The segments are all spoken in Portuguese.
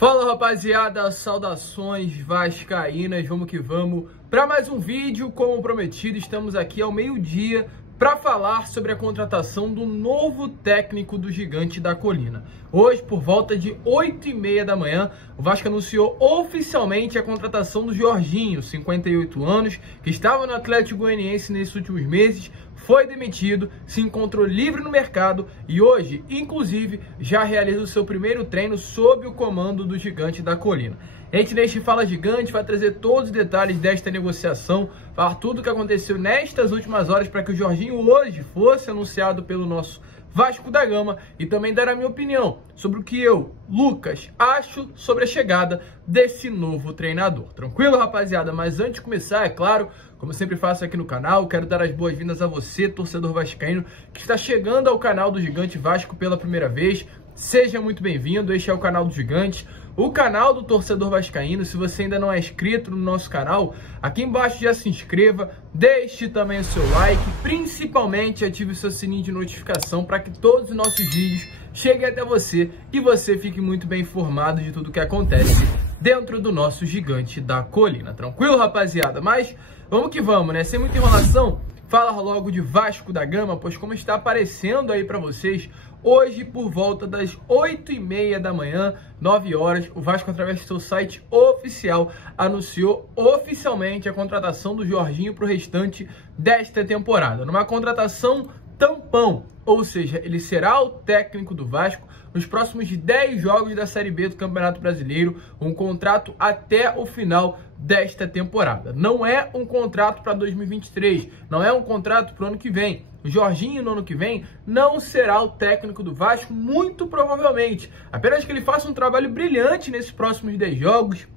Fala rapaziada, saudações vascaínas, vamos que vamos para mais um vídeo. Como prometido, estamos aqui ao meio-dia para falar sobre a contratação do novo técnico do Gigante da Colina. Hoje, por volta de 8h30 da manhã, o Vasco anunciou oficialmente a contratação do Jorginho, 58 anos, que estava no Atlético Goianiense nesses últimos meses, foi demitido, se encontrou livre no mercado e hoje, inclusive, já realiza o seu primeiro treino sob o comando do Gigante da Colina. A gente neste Fala Gigante vai trazer todos os detalhes desta negociação, falar tudo o que aconteceu nestas últimas horas para que o Jorginho hoje fosse anunciado pelo nosso Vasco da Gama e também dar a minha opinião sobre o que eu, Lucas, acho sobre a chegada desse novo treinador. Tranquilo, rapaziada? Mas antes de começar, é claro, como eu sempre faço aqui no canal, quero dar as boas-vindas a você, torcedor vascaíno, que está chegando ao canal do Gigante Vasco pela primeira vez. Seja muito bem-vindo, este é o canal do Gigante, o canal do torcedor vascaíno. Se você ainda não é inscrito no nosso canal, aqui embaixo já se inscreva, deixe também o seu like, principalmente ative o seu sininho de notificação para que todos os nossos vídeos cheguem até você e você fique muito bem informado de tudo que acontece dentro do nosso Gigante da Colina. Tranquilo, rapaziada? Mas vamos que vamos, né? Sem muita enrolação, fala logo de Vasco da Gama, pois como está aparecendo aí para vocês, hoje, por volta das 8h30 da manhã, 9 horas, o Vasco, através do seu site oficial, anunciou oficialmente a contratação do Jorginho para o restante desta temporada. Numa contratação tampão, ou seja, ele será o técnico do Vasco nos próximos 10 jogos da Série B do Campeonato Brasileiro, um contrato até o final desta temporada. Não é um contrato para 2023, não é um contrato para o ano que vem. O Jorginho, no ano que vem, não será o técnico do Vasco, muito provavelmente. Apenas que ele faça um trabalho brilhante nesses próximos 10 jogos,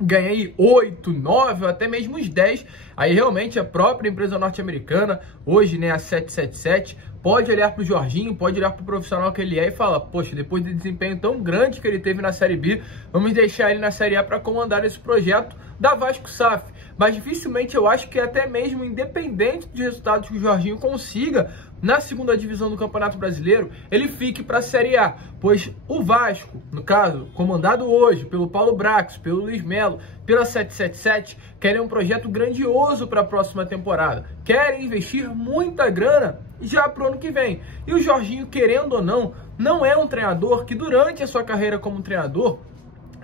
ganha aí 8, 9 ou até mesmo os 10. Aí realmente a própria empresa norte-americana, hoje, né, a 777, pode olhar para o Jorginho, pode olhar para o profissional que ele é e falar: poxa, depois de desempenho tão grande que ele teve na Série B, vamos deixar ele na Série A para comandar esse projeto da Vasco SAF. Mas dificilmente eu acho que até mesmo independente dos resultados que o Jorginho consiga na segunda divisão do Campeonato Brasileiro, ele fique para a Série A, pois o Vasco, no caso, comandado hoje pelo Paulo Brax, pelo Luiz Melo, pela 777, querem um projeto grandioso para a próxima temporada, querem investir muita grana já para o ano que vem. E o Jorginho, querendo ou não é um treinador que durante a sua carreira como treinador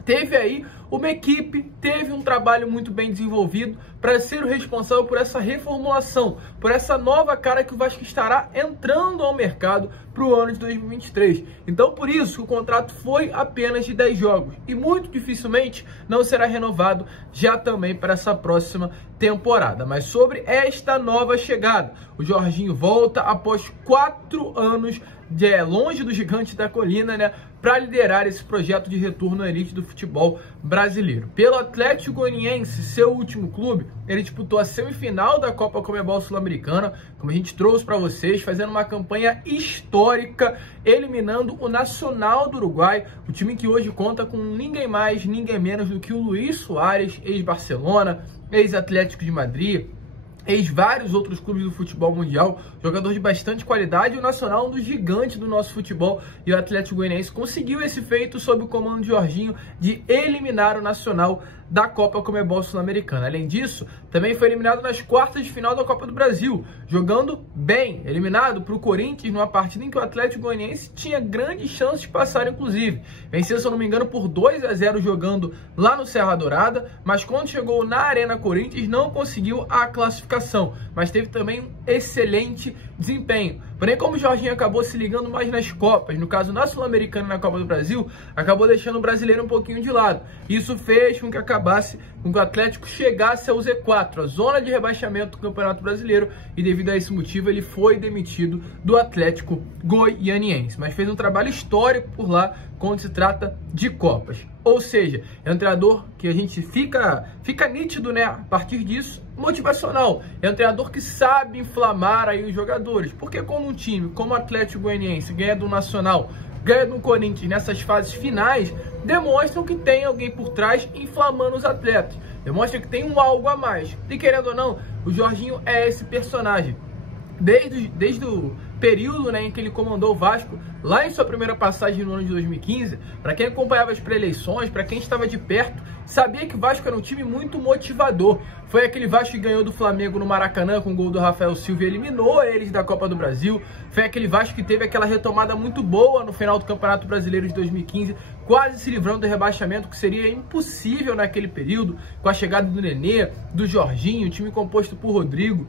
teve aí uma equipe, teve um trabalho muito bem desenvolvido para ser o responsável por essa reformulação, por essa nova cara que o Vasco estará entrando ao mercado para o ano de 2023. Então, por isso, o contrato foi apenas de 10 jogos e muito dificilmente não será renovado já também para essa próxima temporada. Mas sobre esta nova chegada, o Jorginho volta após 4 anos longe do Gigante da Colina, né, para liderar esse projeto de retorno à elite do futebol brasileiro. Pelo Atlético Goianiense, seu último clube, ele disputou a semifinal da Copa Comebol Sul-Americana, como a gente trouxe para vocês, fazendo uma campanha histórica, eliminando o Nacional do Uruguai, o time que hoje conta com ninguém mais, ninguém menos do que o Luis Soares, ex-Barcelona, ex-Atlético de Madrid, vários outros clubes do futebol mundial, jogador de bastante qualidade. O Nacional, um dos gigantes do nosso futebol, e o Atlético Goianiense conseguiu esse feito sob o comando de Jorginho de eliminar o Nacional da Copa Comebol Sul-Americana. Além disso, também foi eliminado nas quartas de final da Copa do Brasil, jogando bem, eliminado para o Corinthians numa partida em que o Atlético Goianiense tinha grandes chances de passar, inclusive. Venceu, se eu não me engano, por 2-0 jogando lá no Serra Dourada, mas quando chegou na Arena Corinthians não conseguiu a classificação, mas teve também um excelente desempenho. Porém, como o Jorginho acabou se ligando mais nas Copas, no caso na Sul-Americana e na Copa do Brasil, acabou deixando o brasileiro um pouquinho de lado. Isso fez com que o Atlético chegasse ao Z4, a zona de rebaixamento do Campeonato Brasileiro, e devido a esse motivo ele foi demitido do Atlético Goianiense. Mas fez um trabalho histórico por lá quando se trata de Copas. Ou seja, é um treinador que a gente fica nítido, né, a partir disso, motivacional. É um treinador que sabe inflamar aí os jogadores. Porque quando um time como o Atlético Goianiense ganha do Nacional, ganha do Corinthians nessas fases finais, demonstram que tem alguém por trás inflamando os atletas. Demonstra que tem um algo a mais. E querendo ou não, o Jorginho é esse personagem. Desde período, né, em que ele comandou o Vasco lá em sua primeira passagem no ano de 2015. Para quem acompanhava as pré-eleições, para quem estava de perto, sabia que o Vasco era um time muito motivador. Foi aquele Vasco que ganhou do Flamengo no Maracanã com o gol do Rafael Silva e eliminou eles da Copa do Brasil. Foi aquele Vasco que teve aquela retomada muito boa no final do Campeonato Brasileiro de 2015, quase se livrando do rebaixamento, que seria impossível naquele período, com a chegada do Nenê, do Jorginho, time composto por Rodrigo.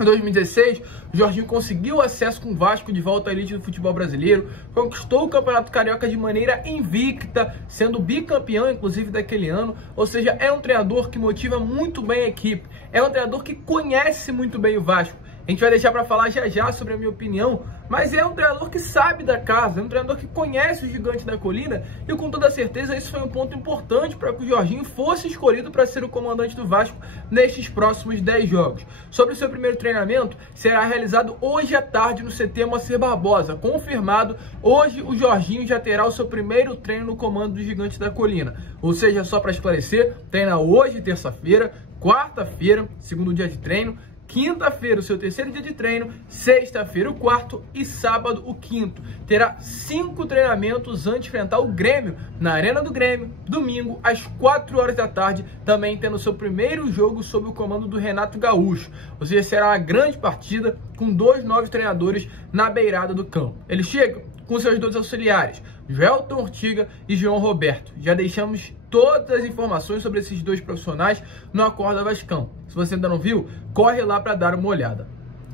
Em 2016, o Jorginho conseguiu acesso com o Vasco de volta à elite do futebol brasileiro, conquistou o Campeonato Carioca de maneira invicta, sendo bicampeão, inclusive, daquele ano. Ou seja, é um treinador que motiva muito bem a equipe, é um treinador que conhece muito bem o Vasco. A gente vai deixar para falar já sobre a minha opinião, mas é um treinador que sabe da casa, é um treinador que conhece o Gigante da Colina, e com toda certeza isso foi um ponto importante para que o Jorginho fosse escolhido para ser o comandante do Vasco nestes próximos 10 jogos. Sobre o seu primeiro treinamento, será realizado hoje à tarde no CT Moacir Barbosa, confirmado. Hoje o Jorginho já terá o seu primeiro treino no comando do Gigante da Colina, ou seja, só para esclarecer, treina hoje, terça-feira, quarta-feira, segundo dia de treino, quinta-feira o seu terceiro dia de treino, sexta-feira o quarto e sábado o quinto. Terá 5 treinamentos antes de enfrentar o Grêmio na Arena do Grêmio, domingo às 4 horas da tarde, também tendo seu primeiro jogo sob o comando do Renato Gaúcho. Ou seja, será uma grande partida com 2 novos treinadores na beirada do campo. Eles chegam com seus 2 auxiliares, Joelton Ortiga e João Roberto. Já deixamos todas as informações sobre esses 2 profissionais no Acorda Vascão. Se você ainda não viu, corre lá para dar uma olhada.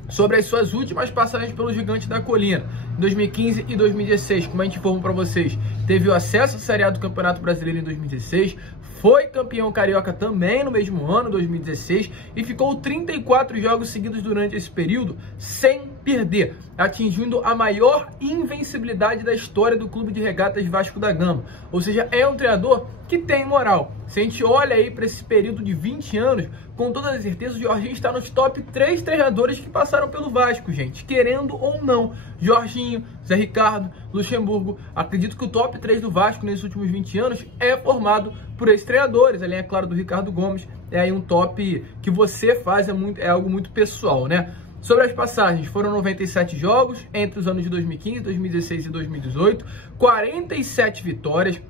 Sobre as suas últimas passagens pelo Gigante da Colina, em 2015 e 2016, como a gente informou para vocês, teve o acesso à Série A do Campeonato Brasileiro em 2016, foi campeão carioca também no mesmo ano, 2016, e ficou 34 jogos seguidos durante esse período sem perder, atingindo a maior invencibilidade da história do Clube de Regatas Vasco da Gama. Ou seja, é um treinador que tem moral. Se a gente olha aí para esse período de 20 anos, com toda certeza o Jorginho está nos top 3 treinadores que passaram pelo Vasco, gente, querendo ou não. Jorginho, Zé Ricardo, Luxemburgo. Acredito que o top 3 do Vasco nesses últimos 20 anos é formado por esses treinadores, além, é claro, do Ricardo Gomes. É aí um top que você faz, é algo muito pessoal, né? Sobre as passagens, foram 97 jogos entre os anos de 2015, 2016 e 2018, 47 vitórias,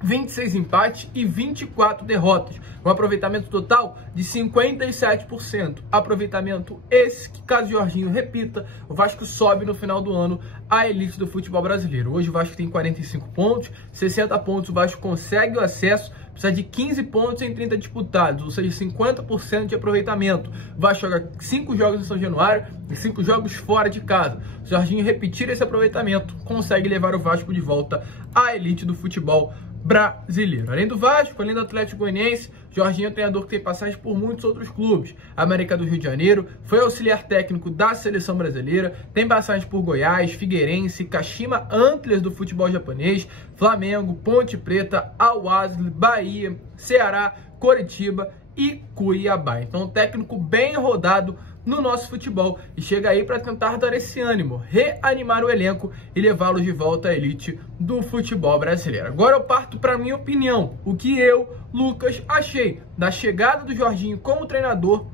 26 empates e 24 derrotas, um aproveitamento total de 57%. Aproveitamento esse que, caso Jorginho repita, o Vasco sobe no final do ano à elite do futebol brasileiro. Hoje o Vasco tem 45 pontos, 60 pontos o Vasco consegue o acesso, precisa de 15 pontos em 30 disputados, ou seja, 50% de aproveitamento. O Vasco joga 5 jogos em São Januário e 5 jogos fora de casa. Se o Jorginho repetir esse aproveitamento, consegue levar o Vasco de volta à elite do futebol brasileiro. Além do Vasco, além do Atlético Goianiense, Jorginho é um treinador que tem passagem por muitos outros clubes. América do Rio de Janeiro, foi auxiliar técnico da seleção brasileira, tem passagem por Goiás, Figueirense, Kashima Antlers do futebol japonês, Flamengo, Ponte Preta, Al-Ahly, Bahia, Ceará, Coritiba e Cuiabá. Então, um técnico bem rodado no nosso futebol e chega aí para tentar dar esse ânimo, reanimar o elenco e levá-los de volta à elite do futebol brasileiro. Agora eu parto para a minha opinião, o que eu, Lucas, achei da chegada do Jorginho como treinador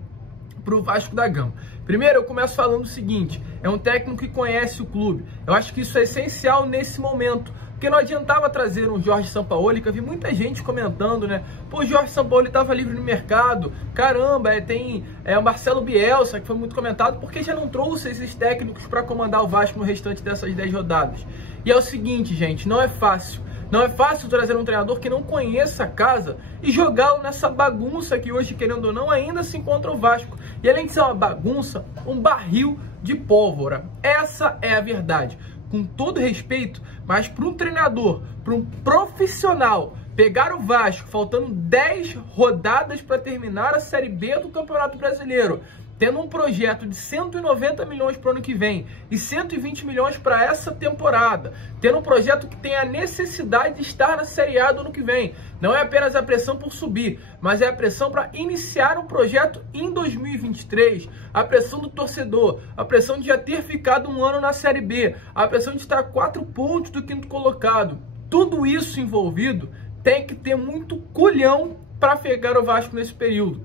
para o Vasco da Gama. Primeiro, eu começo falando o seguinte, é um técnico que conhece o clube. Eu acho que isso é essencial nesse momento, porque não adiantava trazer um Jorge Sampaoli, que eu vi muita gente comentando, né? Pô, o Jorge Sampaoli estava livre no mercado, caramba, tem o Marcelo Bielsa, que foi muito comentado, porque já não trouxe esses técnicos para comandar o Vasco no restante dessas 10 rodadas. E é o seguinte, gente, não é fácil. Não é fácil trazer um treinador que não conheça a casa e jogá-lo nessa bagunça que hoje, querendo ou não, ainda se encontra o Vasco. E além de ser uma bagunça, um barril de pólvora. Essa é a verdade. Com todo respeito, mas para um treinador, para um profissional, pegar o Vasco faltando 10 rodadas para terminar a Série B do Campeonato Brasileiro, tendo um projeto de 190 milhões para o ano que vem e 120 milhões para essa temporada, tendo um projeto que tem a necessidade de estar na Série A do ano que vem. Não é apenas a pressão por subir, mas é a pressão para iniciar um projeto em 2023, a pressão do torcedor, a pressão de já ter ficado um ano na Série B, a pressão de estar a 4 pontos do 5º colocado. Tudo isso envolvido tem que ter muito culhão para pegar o Vasco nesse período.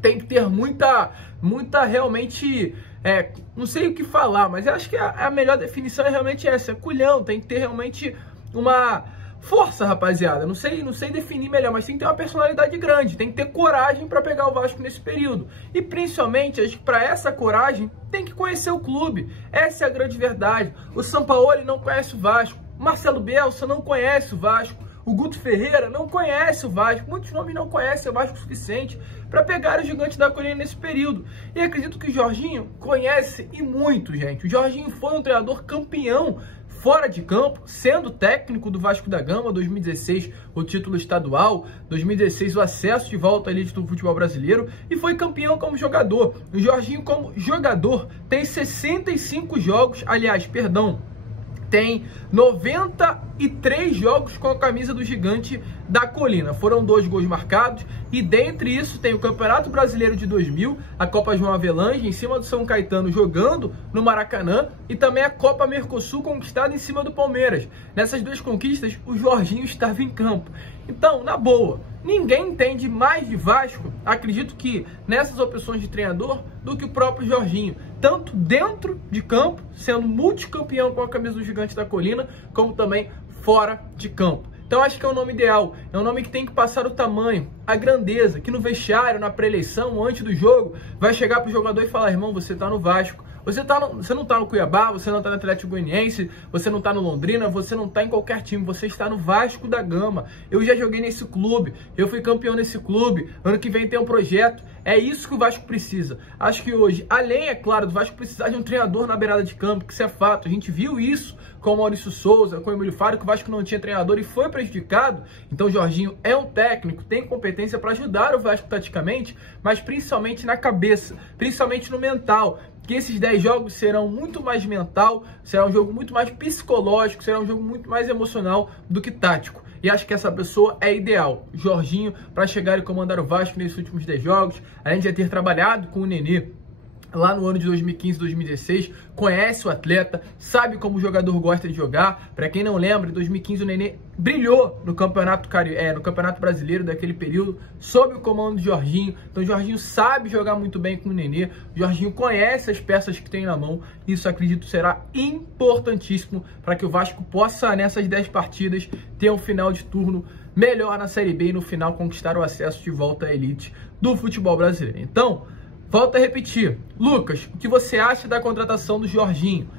Tem que ter muita realmente não sei o que falar, mas eu acho que a melhor definição é realmente essa, culhão, tem que ter realmente uma força, rapaziada, não sei definir melhor, mas tem que ter uma personalidade grande, tem que ter coragem para pegar o Vasco nesse período, e principalmente, acho que para essa coragem, tem que conhecer o clube, essa é a grande verdade. O Sampaoli não conhece o Vasco, o Marcelo Bielsa não conhece o Vasco, o Guto Ferreira não conhece o Vasco, muitos nomes não conhecem o Vasco o suficiente para pegar o Gigante da Colina nesse período. E acredito que o Jorginho conhece e muito, gente. O Jorginho foi um treinador campeão fora de campo, sendo técnico do Vasco da Gama, 2016 o título estadual, 2016 o acesso de volta à elite do futebol brasileiro, e foi campeão como jogador. O Jorginho como jogador tem 65 jogos, tem 93 jogos com a camisa do Gigante da Colina. Foram 2 gols marcados, e dentre isso tem o Campeonato Brasileiro de 2000, a Copa João Avelange em cima do São Caetano jogando no Maracanã, e também a Copa Mercosul conquistada em cima do Palmeiras. Nessas 2 conquistas o Jorginho estava em campo. Então, na boa, ninguém entende mais de Vasco, acredito que nessas opções de treinador, do que o próprio Jorginho, tanto dentro de campo, sendo multicampeão com a camisa do Gigante da Colina, como também fora de campo. Então acho que é o nome ideal, é um nome que tem que passar o tamanho, a grandeza, que no vestiário, na pré-eleição, antes do jogo, vai chegar pro jogador e falar: irmão, você tá no Vasco, você não tá no Cuiabá, você não tá no Atlético Goianiense, você não tá no Londrina, você não tá em qualquer time, você está no Vasco da Gama. Eu já joguei nesse clube, eu fui campeão nesse clube, ano que vem tem um projeto. É isso que o Vasco precisa. Acho que hoje, além, é claro, do Vasco precisar de um treinador na beirada de campo, que isso é fato. A gente viu isso com o Maurício Souza, com o Emílio Faro, que o Vasco não tinha treinador e foi prejudicado. Então o Jorginho é um técnico, tem competência para ajudar o Vasco taticamente, mas principalmente na cabeça, principalmente no mental. Que esses 10 jogos serão muito mais mental, será um jogo muito mais psicológico, será um jogo muito mais emocional do que tático. E acho que essa pessoa é ideal, Jorginho, para chegar e comandar o Vasco nesses últimos 10 jogos. Além de já ter trabalhado com o Nenê lá no ano de 2015, 2016, conhece o atleta, sabe como o jogador gosta de jogar. Para quem não lembra, em 2015 o Nenê brilhou no Campeonato Brasileiro daquele período, sob o comando de Jorginho. Então o Jorginho sabe jogar muito bem com o Nenê, o Jorginho conhece as peças que tem na mão, e isso acredito será importantíssimo para que o Vasco possa, nessas 10 partidas, ter um final de turno melhor na Série B e no final conquistar o acesso de volta à elite do futebol brasileiro. Então, volto a repetir, Lucas, o que você acha da contratação do Jorginho?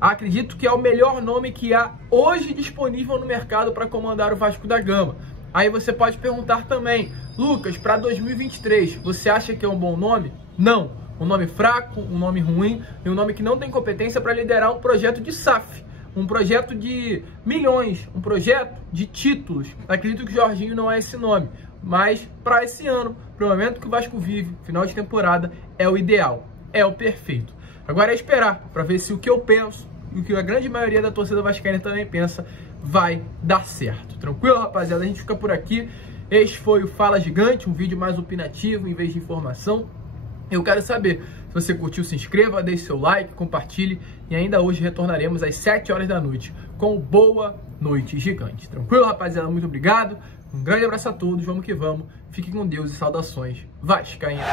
Acredito que é o melhor nome que há hoje disponível no mercado para comandar o Vasco da Gama. Aí você pode perguntar também: Lucas, para 2023, você acha que é um bom nome? Não. Um nome fraco, um nome ruim, e um nome que não tem competência para liderar um projeto de SAF, um projeto de milhões, um projeto de títulos. Acredito que o Jorginho não é esse nome, mas para esse ano, para o momento que o Vasco vive, final de temporada, é o ideal, é o perfeito. Agora é esperar para ver se o que eu penso e o que a grande maioria da torcida vascaína também pensa vai dar certo. Tranquilo, rapaziada? A gente fica por aqui. Este foi o Fala Gigante, um vídeo mais opinativo em vez de informação. Eu quero saber, se você curtiu, se inscreva, deixe seu like, compartilhe, e ainda hoje retornaremos às 7 horas da noite com Boa Noite Gigante. Tranquilo, rapaziada? Muito obrigado. Um grande abraço a todos, vamos que vamos. Fiquem com Deus e saudações vascaínas.